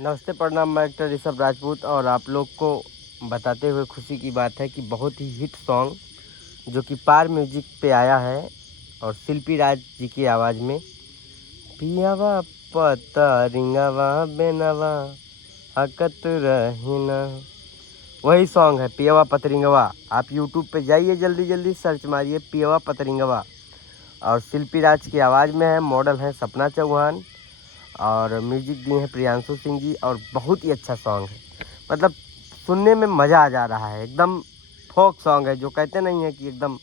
नमस्ते प्रणाम, मैं एक्टर ऋषभ राजपूत और आप लोग को बताते हुए खुशी की बात है कि बहुत ही हिट सॉन्ग जो कि पार म्यूजिक पे आया है और शिल्पी राज जी की आवाज़ में, पियावा पता रिंगावा बेनवा हकत रहीना, वही सॉन्ग है पियावा पतरिंगवा। आप यूट्यूब पे जाइए, जल्दी जल्दी सर्च मारिए पियावा पतरिंगवा और शिल्पी राज की आवाज़ में है। मॉडल है सपना चौहान और म्यूजिक दिए हैं प्रियांशु सिंह जी और बहुत ही अच्छा सॉन्ग है। मतलब सुनने में मज़ा आ जा रहा है, एकदम फोक सॉन्ग है। जो कहते नहीं है कि एकदम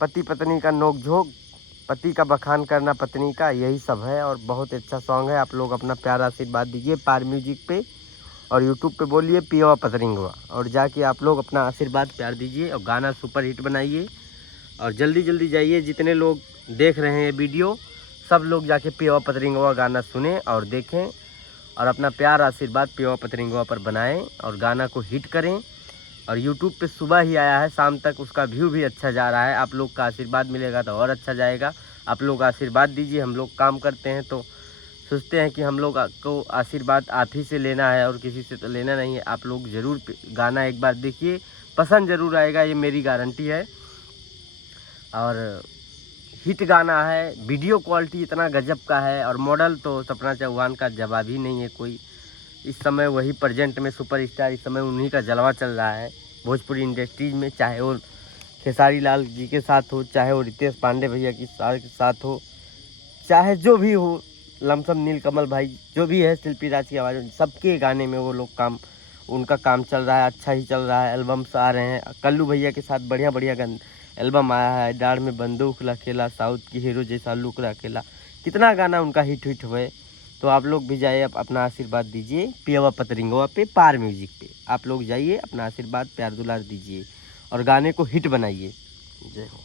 पति पत्नी का नोक झोंक, पति का बखान करना पत्नी का, यही सब है और बहुत अच्छा सॉन्ग है। आप लोग अपना प्यार आशीर्वाद दीजिए पार म्यूजिक पे और यूट्यूब पे बोलिए पियावा पतरिंगवा और जाके आप लोग अपना आशीर्वाद प्यार दीजिए और गाना सुपर हिट बनाइए। और जल्दी जल्दी जाइए, जितने लोग देख रहे हैं वीडियो सब लोग जाके पियावा पतरिंगवा गाना सुने और देखें और अपना प्यार आशीर्वाद पियावा पतरिंगवा पर बनाएं और गाना को हिट करें। और यूट्यूब पे सुबह ही आया है, शाम तक उसका व्यू भी अच्छा जा रहा है। आप लोग का आशीर्वाद मिलेगा तो और अच्छा जाएगा। आप लोग आशीर्वाद दीजिए। हम लोग काम करते हैं तो सोचते हैं कि हम लोग को आशीर्वाद आप ही से लेना है और किसी से तो लेना नहीं है। आप लोग ज़रूर गाना एक बार देखिए, पसंद ज़रूर आएगा, ये मेरी गारंटी है। और हिट गाना है, वीडियो क्वालिटी इतना गजब का है और मॉडल तो सपना चौहान का जवाब ही नहीं है कोई। इस समय वही प्रेजेंट में सुपरस्टार, इस समय उन्हीं का जलवा चल रहा है भोजपुरी इंडस्ट्रीज में। चाहे वो खेसारी लाल जी के साथ हो, चाहे वो रितेश पांडे भैया के साथ हो, चाहे जो भी हो, लमसम नीलकमल भाई, जो भी है शिल्पी राज की आवाज़ में, सबके गाने में वो लोग उनका काम चल रहा है, अच्छा ही चल रहा है। एल्बम्स आ रहे हैं, कल्लू भैया के साथ बढ़िया बढ़िया एल्बम आया है। डाढ़ में बंदूक रखेला, साउथ की हीरो जैसा लुक रखेला, कितना गाना उनका हिट हुए। तो आप लोग भी जाइए, अपना आशीर्वाद दीजिए पियावा पतरिंगवा पे, पार म्यूजिक पे। आप लोग जाइए, अपना आशीर्वाद प्यार दुलार दीजिए और गाने को हिट बनाइए। जय हो।